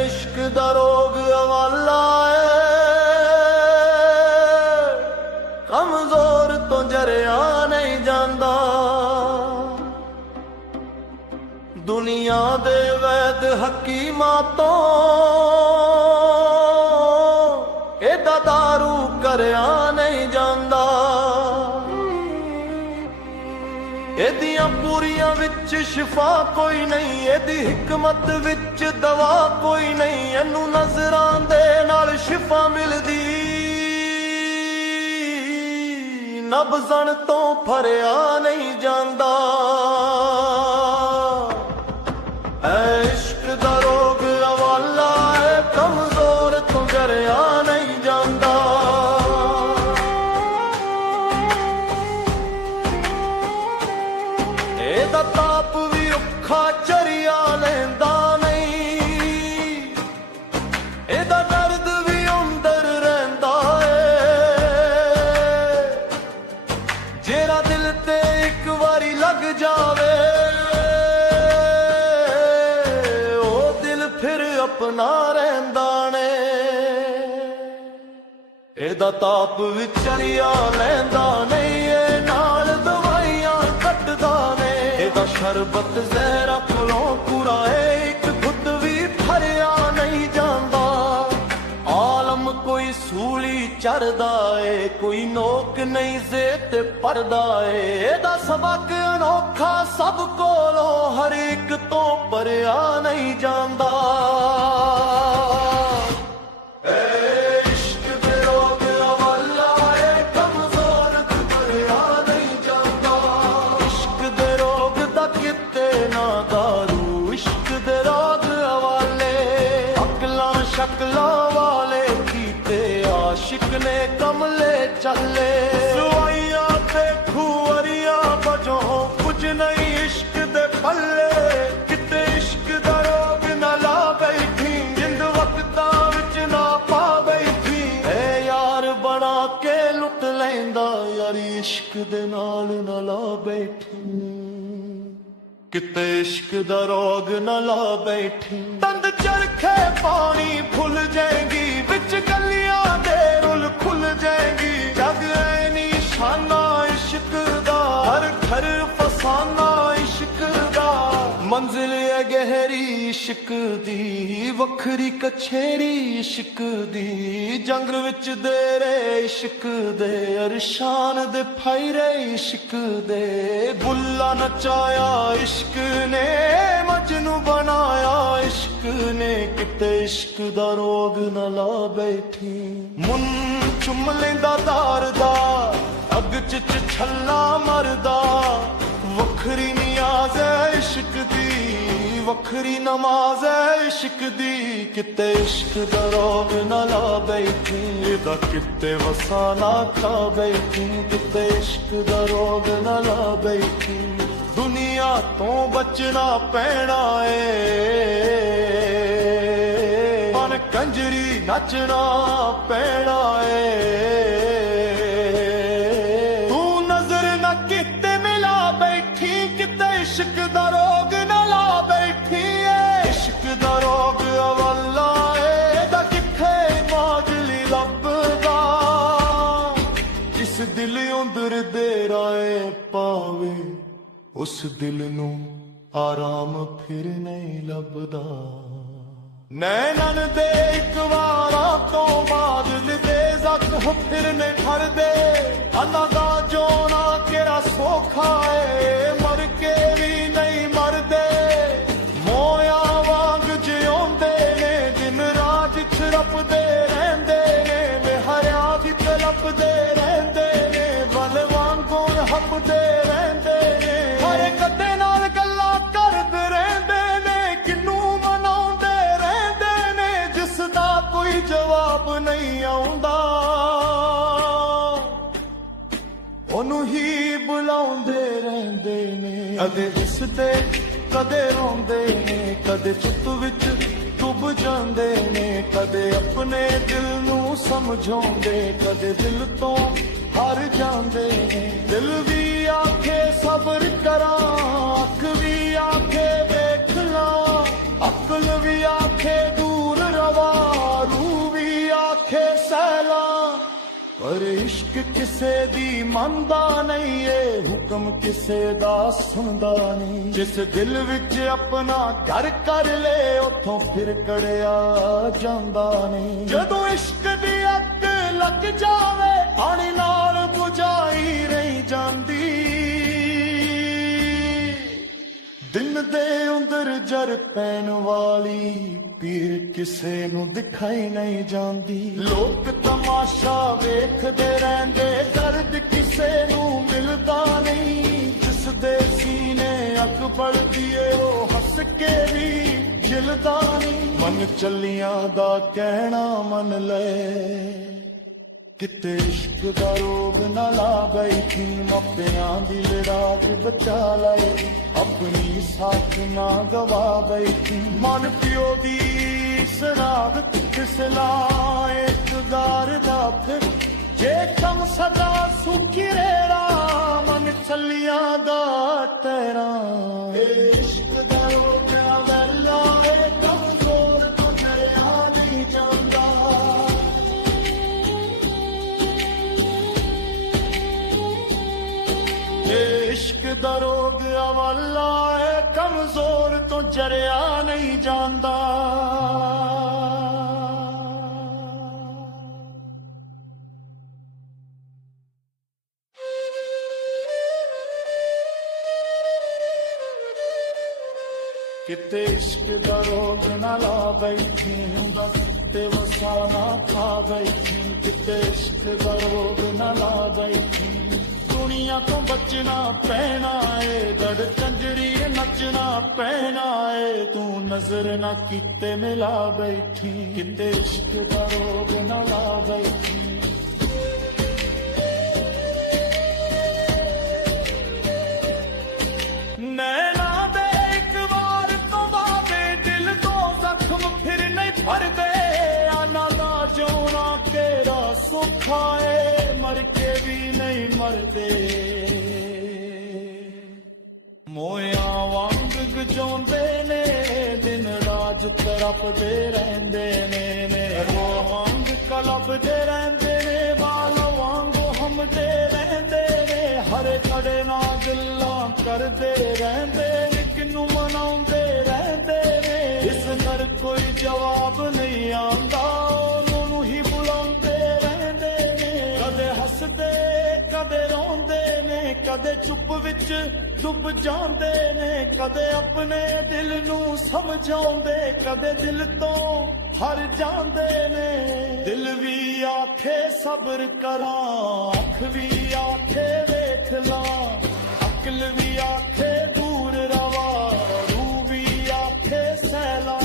इश्क दा रोग हवाला कमजोर तो जरिया नहीं जांदा। दुनिया दे वैद हकीमां तो एदा दारू करया नहीं जांदा। एदियां पूरियां विच शिफा कोई नहीं, एदी हिकमत विच दवा कोई नहीं। एनू नजरां दे नाल शिफा मिलदी, नबज़ण तो फरिया नहीं जांदा। इश्क दा रोग हवाला है कमजोर तो जरिया नहीं जांदा। एदा ताप भी औखा चरिया लैंदा नहीं, एदा दर्द भी अंदर रहिंदा है। जेरा दिल ते एक वारी लग जावे ओ दिल फिर अपना रहिंदा ने। एदा ताप भी चरिया लैंदा नहीं, ए नाल दवाइयां कटदा ने। एदा शरबत जहरा कोलों पूरा है, एक घुट भी भरिया नहीं जांदा। आलम कोई सूली चढ़दा है, कोई नोक नहीं जेत पड़दा है। एदा सबक अनोखा सब कोलों हर एक तो परिया नहीं जांदा। शक्लां वाले कीते आशिक ने कमले चले। सुआइया ते खुअरिया बजों कुछ नहीं इश्क दे पल्ले। किते इश्क दा रोग न ला बैठी, जिंद वक्तां विच ना पा बैठी। ए यार बना के लुट लैंदा, यार इश्क दे नाल न ला बैठी। किते इश्क दा रोग न ला बैठी। तंद चरखे पानी फुल जाएगी, बिच गलियां दे रुल खुल जाएगी। जग है निशाना इश्क दा, हर घर फसाना इश्क दा। मंजिल है गहरी इश्क दी, वखरी कछेरी इश्क दी। जंग विच देरे इश्क दे, अरशान दे फायरे इश्क दे। बुल्ला नचाया इश्क ने, मजनू बनाया इश्क ने। किते इश्क दा रोग न ला बैठी। मुन चुम लेंदा दार दा, अग च छल्ला मरदा। वखरी नियाज है इश्क दी, वखरी नमाज है इश्क दी। किते इश्क दा रोग न ला बैठी, एदा किते वसाना खा बैठी। किते इश्क दा रोग न ला बैठी। दुनिया तो बचना पैना है, मन कंजरी नचना पैना है। तू नजर न किते मिला बैठी, किते इश्क दा रोग न ला बैठी है। इश्क दा रोग हवाला है, एदा किथे माजली लभदा। जिस दिल अंदर दे राए पावे, उस दिल नू आराम फिर नहीं लभदा। नैनन दे एक वारा तो बाद दे जख्म फिर नहीं ठरदे। अल्लाह दा जोना केरा सौखा है, मर के भी नहीं मरदे। मोया वांग जिउंदे ने, दिन रात छरपदे रहंदे ने। वे हरिया दी तलपदे रहंदे ने, वल वांगों हपदे रहंदे बुलाउंदे रहंदे ने कदे हसदे कदे रोंदे ने कदे चुप विच डुब जांदे ने कदे अपने दिल नूं समझाउंदे कदे दिल तो हार जांदे ने दिल भी आखे सब्र करा अख भी आखे देख ला अकल भी आखे दूर रवा रूह भी आखे सैला पर इश्क किसे दी मनदा नहीं है हुक्म किसे दा सुनदा नहीं जिस दिल विच अपना घर कर ले उथों फिर कड़िया जांदा नहीं जदों इश्क दी अग लग जावे पानी नाल बुझाई रही जांदी दिन दे अंदर जर पैन वाली पीर किसे नू दिखाई नहीं जांदी लोग तमाशा वेखदे रहंदे दर्द किसे नू मिलदा नहीं जिस दे सीने अग बढ़दी ए ओ हस के भी झिलदा नहीं मन चलियां दा कहना मन ले किते इश्क दा रोग ना ला बैठी मापियां दी लड़ाक बचा लाई अपनी साथ ना गवा बैठी मन पियो दी शराब किस लाए तुदार दा फिर जे कम सदा सुखी रेड़ा मन चलियां दा तेरा इश्क दा रोग ना वैला ए कमजोर तो जरिया नहीं जांदा इश्क दा रोग अवला है कमजोर तो जरिया नहीं जांदा किते इश्क दा रोग ना ला बैठी ते वसा ना खा बैठी किते इश्क दा रोग ना ला बैठी दुनिया तो बचना पैना है दड़ कंजरी नचना पैना है तू नजर ना किते मिला बैठी किते इश्क दा रोग ना ला बैठी नैना दे एक बार तो बाबे दिल तो जख्म फिर नहीं भरदे आना दा जोना केरा सुखा है मर के भी नहीं मरदे मोया वांग गजोंदे ने दिन राज तरपदे रहंदे ने रो वांग कलपदे रहंदे ने बाल वांगो हमदे रहंदे ने हरे खड़े ना गल्लां करदे रहंदे ने किन्नू मनाउंदे रहंदे ने इस घर कोई जवाब नहीं आंदा ओनू ही बुलाउंदे रहंदे ने कदे हसदे कदे रोंदे ने कदे चुप विच डुब जांदे ने कदे अपने दिल नू समझाउंदे कदे दिल तो हर जांदे ने दिल भी आखे सब्र करा अख भी आखे वेख ला अकल भी आखे दूर रवा रूह भी आखे सैला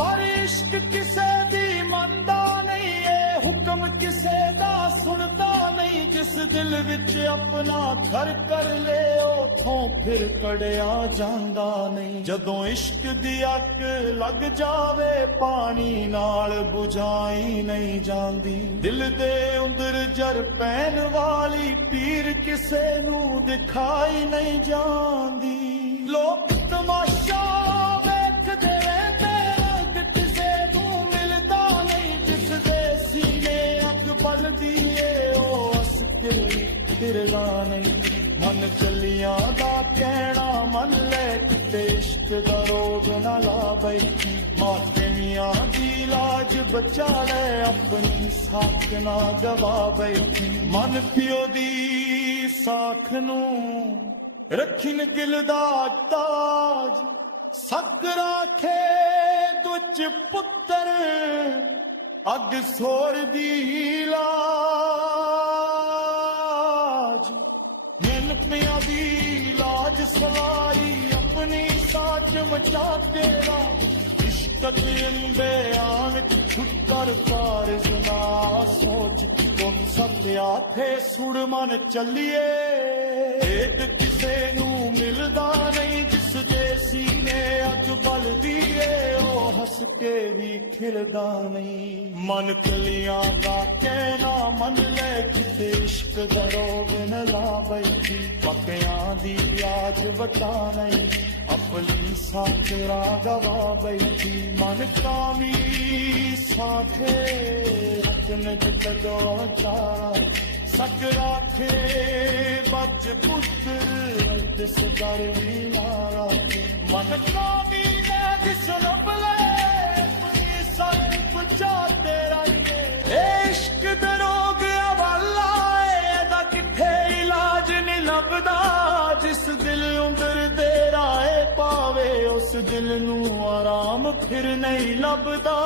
पर इश्क किसे दी मनदा नहीं है हुक्म किसे दा सुनदा नहीं जिस दिल विच अपना घर कर ले उथों फिर कड़िया जांदा नहीं जदों इश्क दी अग लग जावे पानी नाल बुझाई नहीं जांदी दिल दे अंदर जर पैन वाली पीर किसे नू दिखाई नहीं जांदी लोग तमाशा वेखदे रहंदे किसे नू मिलदा नहीं जिस दे सीने अग बलदी ए ओ हस के फिरदा नहीं मन चलियां दा कहना मन ले किते इश्क दा रोग ना ला बैठी मापियां दी लाज बचा ले अपनी साख ना गवा बैठी मन पियो दी साख नू रखी निकल दा ताज सक राखे दुच पुत्तर अग सोर दी लाज मिलतियां दी लाज सवारी अपनी साज मचा तेरा इश्क ਹਕੀਕਤ ਅੰਬੇ ਆਵਿਤ ਛੁੱਟਰ ਪਾਰ ਜਨਾ ਸੋਚ ਤੁਮ ਸਤਿਆ ਥੇ ਸੁੜ ਮਨ ਚੱਲੀਏ ਏਦ ਕਿਸੇ ਨੂੰ ਮਿਲਦਾ ਨਹੀਂ ਜਿਸ ਦੇ ਸੀਨੇ ਅੱਜ ਬਲਦੀ ਏ ਉਹ ਹੱਸ ਕੇ ਵੀ ਖਿਲਦਾ ਨਹੀਂ ਮਨ ਕਲੀਆਂ ਦਾ ਕਹਿਣਾ ਮੰਨ ਲੈ ਕਿਤੇ ਇਸ਼ਕ ਦਾ ਰੋਗ ਨ ਲਾ ਬੈਠੀ ਪੱਕਿਆਂ ਦੀ ਆਜ ਵਟਾ ਨਹੀਂ ਆਪਣੀ ਸਾਥਰਾ ਗਵਾ ਬੈਠੀ ਮਨ ਕਾਮੀ ਸਾਥੇ ਰਤਨ ਜਿਤ ਦੋ ਚਾਰਾ ਸੱਚ ਰਾਖੇ ਬੱਚ ਪੁੱਤਰ ਦਿਸ ਦਰ ਵੀ ਮਾਰਾ ਮਨ ਕਾਮੀ ਨੇ ਦਿਸ ਰਬਲੇ ਆਪਣੀ ਸੱਚ ਪਚਾ ਤੇਰਾ ਇਸ਼ਕ ਦਾ ਰੋਗ ਹਵਾਲਾ ਇਹਦਾ ਕਿੱਥੇ ਇਲਾਜ ਨਹੀਂ ਲੱਭਦਾ ਜਿਸ ਦਿਲ ਉਂਦਰ ਦੇ ਰਾਏ ਪਾਵੇ ਉਸ ਦਿਲ ਨੂੰ ਆਰਾਮ ਫਿਰ ਨਹੀਂ ਲੱਭਦਾ